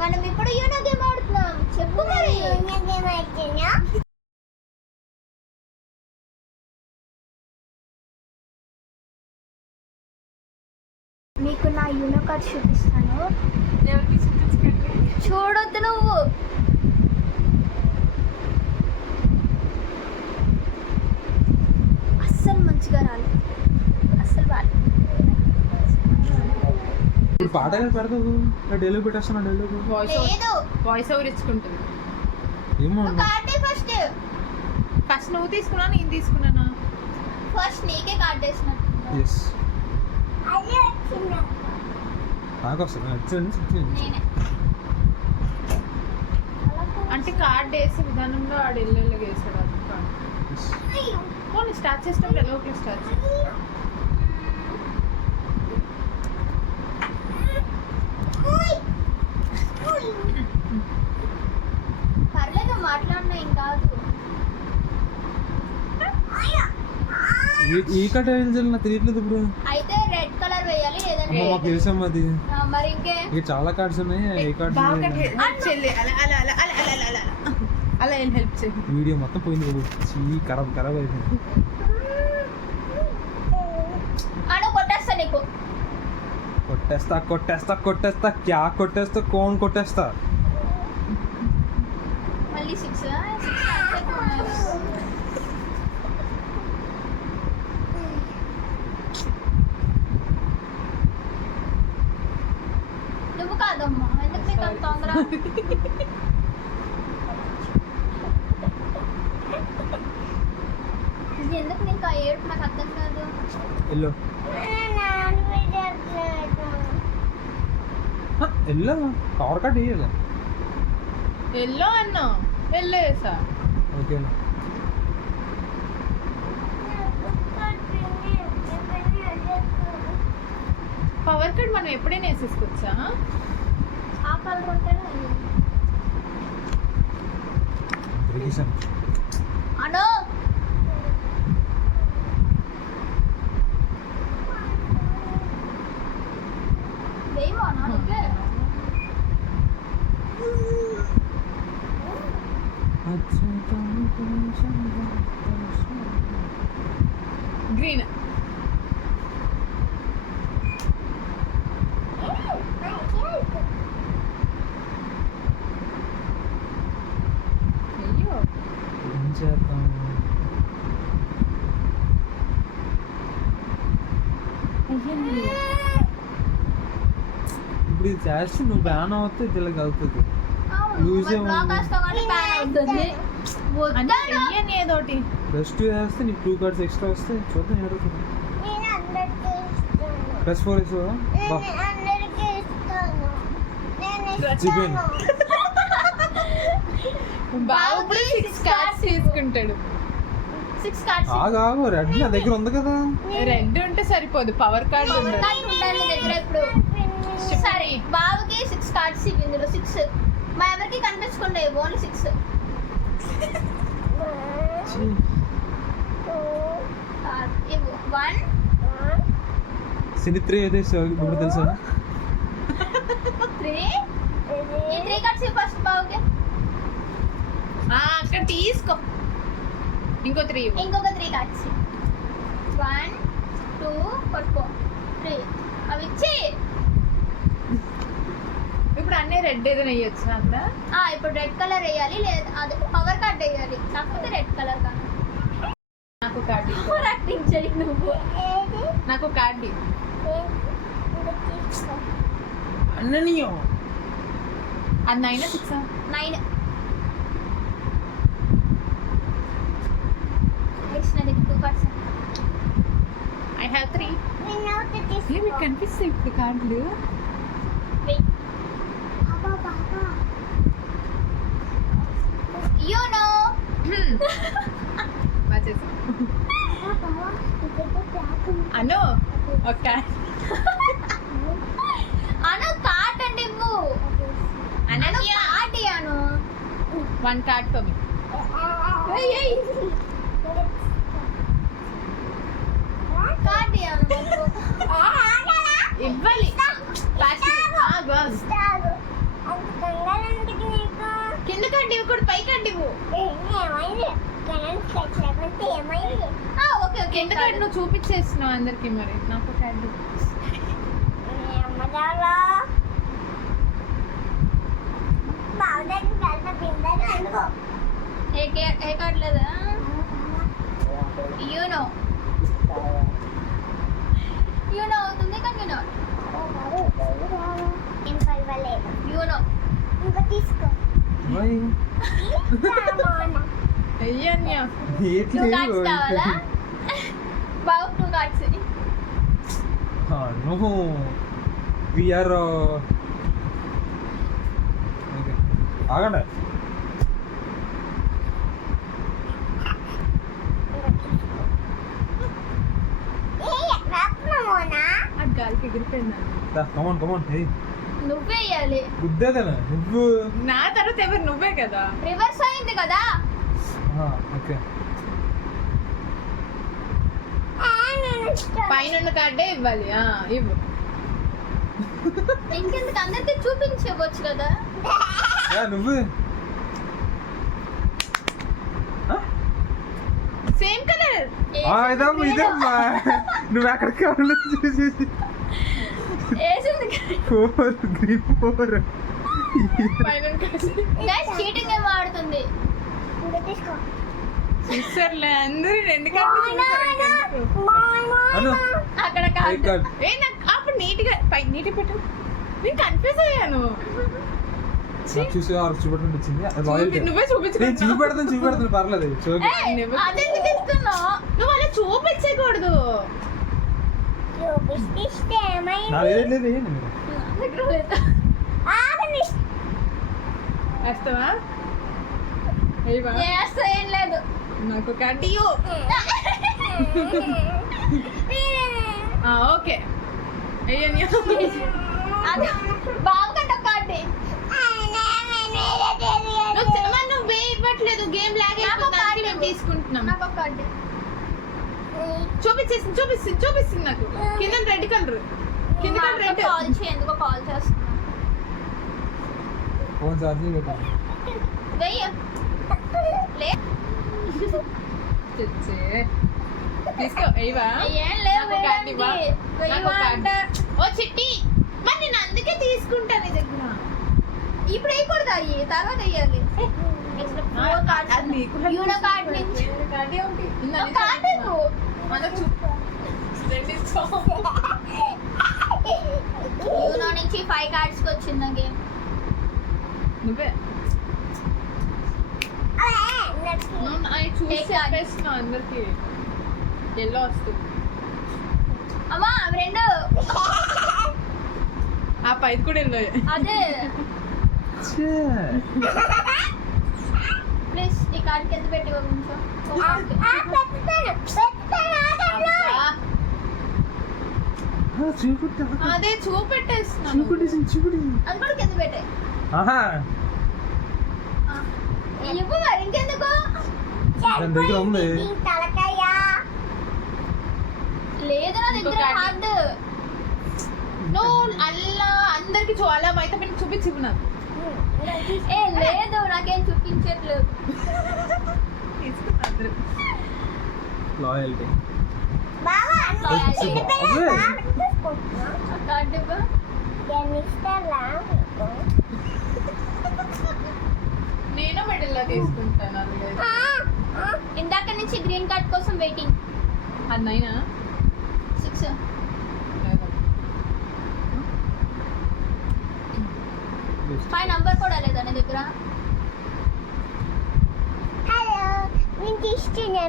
మనం ఇప్పుడు you know game ఆడుతున్నాం. చెప్పు మరి. నీకు నా యూనో కార్డ్ చూపిస్తాను. చూడొద్దు నువ్వు. అస్సలు మంచిగా రాలేదు, అస్సలు బాగాలేదు. ఇప్పుడు పాట పెడతావు, డెలివరీ పెట్టేస్తున్నా. డెలివరీ వాయిస్ ఓవర్ ఇచ్చుకుంటుంది. ఏమో ఫస్ట్ నువ్వు తీసుకున్నా, నేను తీసుకున్నానా? ఫస్ట్ నీకే కార్డ్ వేసినట్టు. నాకు వస్తుంది. అంటే కార్డ్ వేసే విధానంలో ఆడు ఎల్లెల్లగా వేసాడు. అది కార్డ్ స్టార్ట్ చేసినప్పుడు ఎలా ఒకటి స్టార్ట్ చేస్తాడు. పర్లేదు, మాట్లాడినా ఏం కాదు. ఈ కట్ నా తెలియట్లేదు ఇప్పుడు. అయితే రెడ్ కలర్ వేయాలి, లేదంటే మాకు తెలుసమ్మా అది. మరి ఇంకే చాలా కార్డ్స్ ఉన్నాయి. ఏ కార్డ్ అలా ఏం హెల్ప్ చేయండి. వీడియో మొత్తం పోయింది. ఖరాబ్ అయిపోయింది. కొట్టేస్తా నీకు. కొట్టేస్తా క్యా కొట్టేస్తా, కోన్ కొట్టేస్తా. మళ్ళీ 6 నువ్వు కాదమ్మా, ఎందుకు నీకు అంత తొందర? ఇది ఎందుకు నీకు ఆ ఏడుపు? నాకు అర్థం కాదు. ఎల్లో పవర్ కార్డ్ వేయాలి. ఎల్లో అన్నా, ఎల్లో వేసా. ఓకేనా? పవర్ కార్డ్ మనం ఎప్పుడైనా వేసేసుకోవచ్చా? ఆ కలర్ ఉంటేనే అను. వేయమా నీకే? గ్రీన్. అయ్యో ఏం చేద్దాం? ఇప్పుడు ఇది చేస్తే నువ్వు బ్యాన్ అవుతే ఇలా కలుగుతుంది. ఏదోటి +2 వేస్తే నీకు 2 కార్డ్స్ ఎక్స్ట్రా వస్తాయి. చూద్దాం ఏడుతుంది. +4 వేసావా? బాబు 6 కార్డ్స్ తీసుకుంటాడు. 6 కార్డ్స్ ఆగు. రెడ్ నా దగ్గర ఉంది కదా. రెడ్ ఉంటే సరిపోదు, పవర్ కార్డ్ ఉండాలి దగ్గర. ఇప్పుడు సరే, బాబుకి 6 కార్డ్స్ ఇవి. ఇందులో 6 మా ఎవరికి కనిపించకుండా ఓన్లీ 6. ఇవ్వు 1 సిని 3 అయితే ఇప్పుడు తెలుసా? 3 ఈ 3 కార్డ్స్ ఫస్ట్ బాబుకి. అక్కడ తీసుకో. ఇంకొక 3 కార్డ్స్. 1 2 పట్టుకో 3 అవి ఇచ్చి. ఇప్పుడు అన్నీ రెడ్ ఏదైనా వేయచ్చు అక్కడ. ఇప్పుడు రెడ్ కలర్ వేయాలి, లేదా అది పవర్ కార్డ్ వేయాలి. కాకపోతే రెడ్ కలర్ కాదు. నాకు కార్డు యాక్టింగ్ చేయి నువ్వు. నాకు కార్డు అన్ననియో. అది 9 6 9. నా దగ్గర 2 కార్డ్స్. I have 3. మీకు కనిపిస్తాయి ఇప్పుడు కార్డులు. You know. అను ఒక అను కార్డ్ అండి ఇవ్వు. అను కార్డ్ ఇయ్యాను. 1 card for me. కార్డు ఇవ్వాలి నాకు. ఇవ్వాలి కింద కార్డు ఇవ్వకూడదు పై కార్డు ఇవ్వు ఓకే ఓకే కింద కార్డు నువ్వు చూపించేస్తున్నావు అందరికి మరి నాకు కార్డు ఏ కార్డు లేదా యూనో అవుతుంది కానీ యూనో ఇంకా తీసుకో మరి అయ్యన్యా ఎట్లా 2 కార్డ్స్ కావాలా బాబు 2 cards no we are okay ఆగండి ఆ గాలికి ఎగిరిపోయిందా come on hey నువ్వే ఇవ్వాలి గుద్దేదనా నువ్వు నా తర్వాత ఎవరు నువ్వే కదా రివర్స్ అయింది కదా ఓకే పైన కార్డే ఇవ్వాలి ఇవ్వు ఇంకెందుకు అందరికి చూపించవచ్చు కదా నువ్వు సేమ్ కలర్ ఇదమ్మా నువ్వు ఎక్కడికి కావాలి చూసేసి వేసింది గ్రీన్ 4 పైన గైస్ చీటింగ్ ఏమో ఆడుతుంది చూసారులే అందరూ 2 కార్డు అను అక్కడ ఏ కార్డు కార్డ్ నాకు అప్పుడు నీట్గా పై నీటి పెట్టు నేను కన్ఫ్యూజ్ అయ్యాను చూసి చూపెట్టండి వచ్చింది రాయల్టీ నువ్వే నేను చూపించుకుంటున్నావు చూపెడతాను పర్లేదు అదెందుకు ఇస్తున్నావు నువ్వు అలా చూపించకూడదు నా లేదు ఏంటి దగ్గర లేదు. వేస్తావా ఏవా చేస్తా ఏం లేదు నాకు కట్టియు ఓకే అయ్యో అది బాగుంట కార్డు నువ్వే ఇవ్వట్లేదు గేమ్ లాగే నాకు ఒక కార్డు మేము తీసుకుంటున్నాం నాకు ఒక కార్డు చూపిస్తుంది నాకు కింద రెడ్ కలర్ కింద రెడ్ కాల్ ఎందుకో కాల్ చేస్తున్నా ఫోన్ ఛార్జింగ్ పెట్టాను వెయ్యి లే తీసుకో అయ్యవా ఏం లేవు నాకు కార్డు ఇవ్వా? వెయ్యి నాకు కార్డు. అంట ఓ చిట్టి మరి నేను అందుకే తీసుకుంటా నీ దగ్గర ఇప్పుడు వేయకూడదు అయ్యి తర్వాత వేయాలి అది నీకు యూనో కార్డు నుంచి కార్డే ఒకటి ఒక కార్డు ఇవ్వు. మనకు యూనో నుంచి 5 కార్డ్స్ కి వచ్చింది గేమ్ నువ్వే నువ్వు అవి చూసి Take card. చెప్పేస్తున్నావు అందరికి ఎల్లో వస్తుంది అమ్మా అవి రెండు ఆ పైది కూడా ఎల్లో అదే ప్లీజ్ ఈ కార్డ్ కింద పెట్టి కొంచెం చూపెట్టా అదే చూపెట్టేస్తున్నాను చూపెట్టేసి అది కూడా కింద పెట్టే ఆహా ఇవ్వు మరి ఇంకెందుకు దాని దగ్గర ఉంది లేదు నా దగ్గర ఇంకో card. కార్డు నువ్వు అల్లా అందరికి చాలా బయట పెట్టి చూపించి నాకు ఏ లేదు నాకేం చూపించట్లేదు తీసుకున్నా అందరూ లాయల్టీ కార్డు ఇవ్వు. నేను మెడల్లో తీసుకుంటాను అది లేదు ఇందాక నుంచి గ్రీన్ కార్డ్ కోసం వెయిటింగ్ అది నైనా 6 5 నంబర్ కూడా లేదా నీ దగ్గర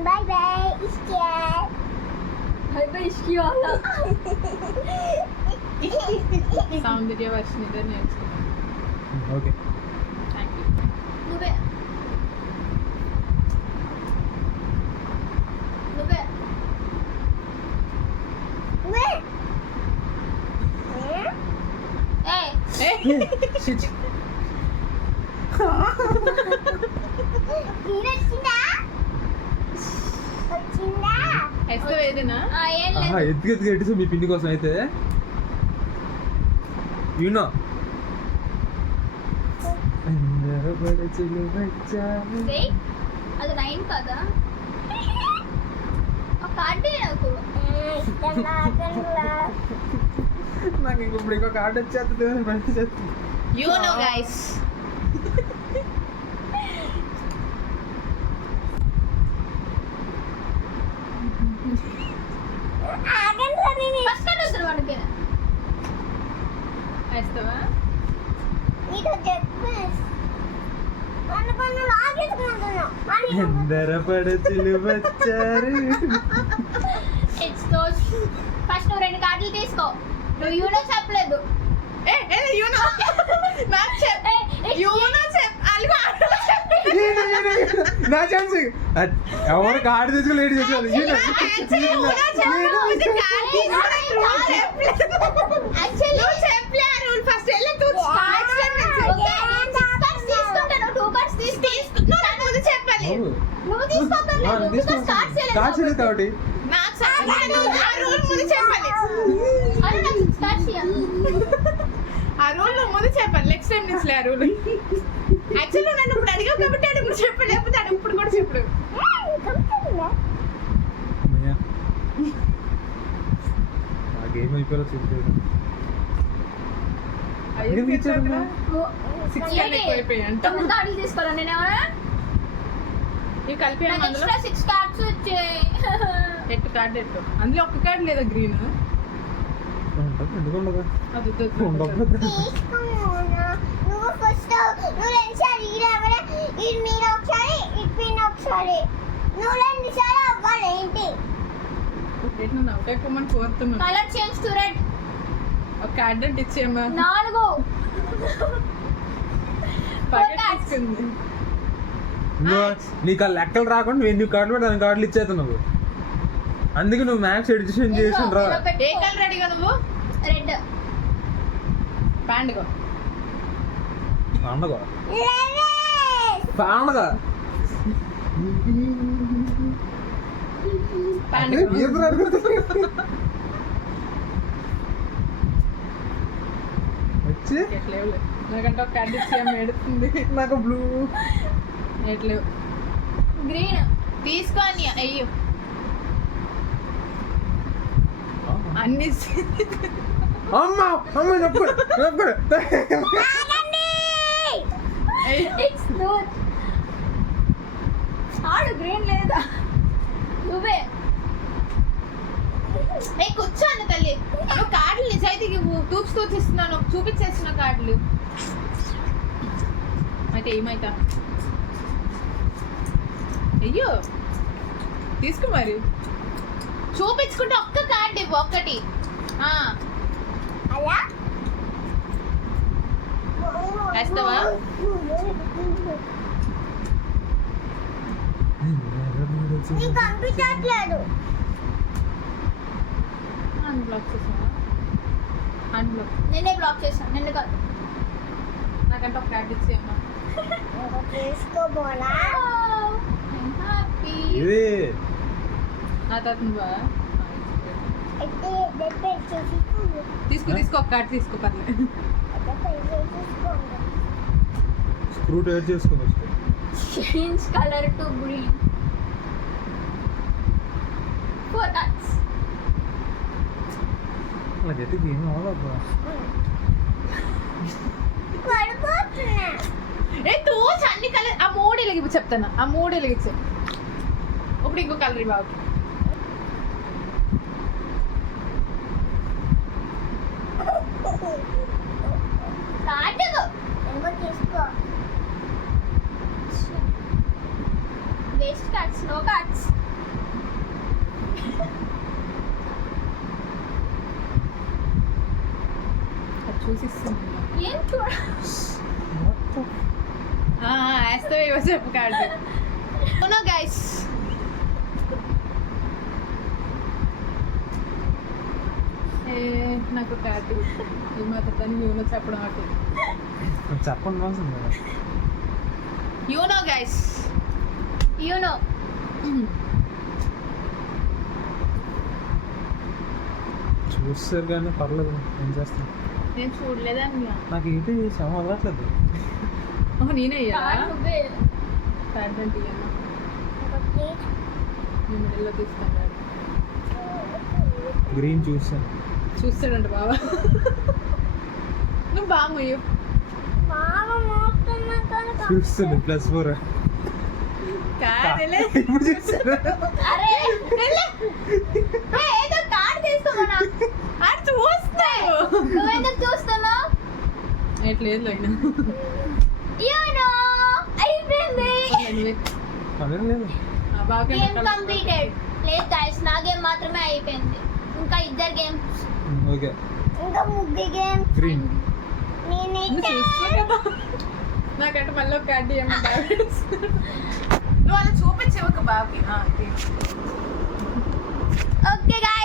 Bye bye. సౌందర్య వర్షం ఇద్దరు నేర్చుకున్నాను ఓకే థ్యాంక్ యూ నువ్వే నువ్వే వచ్చిందా వేస్తావు ఏదైనా ఏం లేదు ఎత్తుకు ఎట్టిసా మీ పిండి కోసం అయితే యూనో Wait, అది 9 కదా ఒక కార్డు నాకు నాకు ఇప్పుడు ఇంకో కార్డు వచ్చేస్తుంది you know guys first card వస్తుంది మనకి వేస్తావా ఎందర పడచులు వచ్చారు ఇట్స్ దోస్ ఫస్ట్ నువ్వు 2 కార్డులు తీసుకో నువ్వు యూనో చెప్పలేదు యూనో నాకు చెప్పే యూనో నా ఛాన్స్ ఎవరు కార్డు తీసుకుని లేట్ చేసేవాళ్ళు ఫస్ట్ చెప్పాలి నువ్వు తీసుకోకర్లేదు కార్డ్స్ లేదు కాబట్టి నాకు ఆ రూల్ ముందు చెప్పాలి అరే నాకు కార్డ్స్ ఆ రూల్ నువ్వు ముందు చెప్పాలి నెక్స్ట్ టైం నుంచి ఆ రూల్ యాక్చువల్లీ నన్ను ఇప్పుడు అడిగావు కాబట్టి అడిగి ఇప్పుడు చెప్పాలి లేకపోతే అడిగి ఇప్పుడు కూడా చెప్పడు ఆ గేమ్ అయిపోయాలో చూపించాడు కార్డులు తీసుకోరా నేనేమన్నా ఇవి కలిపి అందులో ఎక్స్ట్రా 6 కార్డ్స్ వచ్చాయి ఎట్టు కార్డు ఎట్టు అందులో ఒక్క కార్డు లేదా గ్రీన్ ఎందుకుండదు అది నువ్వు ఫస్ట్ నువ్వు 2 సార్లు ఇది మీరు ఒకసారి ఇది పిన్ ఒకసారి నువ్వు 2 సార్లు అవ్వాలి ఏంటి నువ్వు నవ్వుకోమని కోరుతున్నాను కలర్ చేంజ్ టు రెడ్ ఒక కార్డు అంటే ఇచ్చేయమ్మా 4 తీసుకుంది నీకు ఆ లెక్కలు రాకుండా నువ్వు ఎన్ని కార్డులు పెట్టి దాని కార్డులు ఇచ్చేస్తున్నావు అందుకే నువ్వు మ్యాథ్స్ ఎడిషన్ చేసి రా ఏ కలర్ అడిగా నువ్వు రెడ్ పండుగ పండగ పండగ వచ్చి ఎట్లేవు నాకంటే ఒక కార్డు ఇచ్చేయమ్మ ఎడుతుంది నాకు బ్లూ ఎట్లేవు గ్రీన్ తీసుకో అని అయ్యో అన్ని అమ్మ అమ్మ నొప్పుడు నొప్పుడు ఇట్స్ నోట్ ఆడు గ్రీన్ లేదా నువ్వే కూర్చోను తల్లి నువ్వు కార్డులు నిజాయితీకి తూచిస్తున్నాను చూపించేస్తున్న కార్డులు అయితే ఏమైతా అయ్యో తీసుకో మరి చూపించుకుంటే ఒక్క కార్డు ఇవ్వు ఒక్కటి అలా వేస్తావా నీకు కనిపించట్లేదు అన్బ్లాక్ చేసావా అన్బ్లాక్ నేనే బ్లాక్ చేశాను నిన్ను కాదు నాకంటే ఒక కార్డు ఇచ్చేయమ్మా తీసుకోబోనా హ్యాపీ ఇది నా తర్వాత నువ్వా అయితే తీసుకో ఒక కార్డు తీసుకో పర్లేదు స్క్రూ టైర్ చేసుకోవచ్చు change colour to green 4 cards అలాగైతే గేమ్ అవ్వదబ్బా పడిపోతున్నా తోచి అన్ని కలర్ ఆ మూడు వెలిగి చెప్తాను ఆ మూడు వెలిగించే ఇప్పుడు ఇంకో కలర్ బాబు కార్డు ఇంకో తీసుకో వేస్ట్ కార్డ్స్ నో కార్డ్స్ చూసిస్తుంది ఏం చూడ వేస్తావు ఇవ్వ చెప్పు కార్డు అవునా గైస్ నాకు కార్డు ఈ మాత్రం యూనో చెప్పడం అటు చెప్పండి రాసింది కదా యూనో గైస్ యు నో చూస్తారు కానీ పర్లేదు ఏం చేస్తాను. నేను చూడలేదని నాకు ఏంటి శ్రమ అవ్వట్లేదు. నేనే కార్డ్ నువ్వే కార్డ్ అంటే నేను మిడిల్లో తీసుకుంటాను. గ్రీన్ చూసాను. చూస్తాడంట బాబా. నువ్వు బాగా మొయ్యు. మామ మోస్తున్నాను చూస్తాను +4 కాదులే. ఇప్పుడు చూస్తాను. అరే ఏదో కార్డ్ తీసుకోమన్నా అది చూస్తావు. నువ్వెందుకు చూస్తున్నావు? ఎట్లేదు అయినా యూనో అయిపోయింది. అదే లేదు. Game completed. లేదు గైస్ నా గేమ్ మాత్రమే అయిపోయింది. ఇంకా ఇద్దరు గేమ్స్. ఓకే ఇంకా ముగ్గు గేమ్ గ్రీన్. నేనైతే నాకంటే మళ్ళీ ఒక కార్డు ఏమంటావు? నువ్వు అలా చూపించే ఒక బాబుకి ఓకే గైస్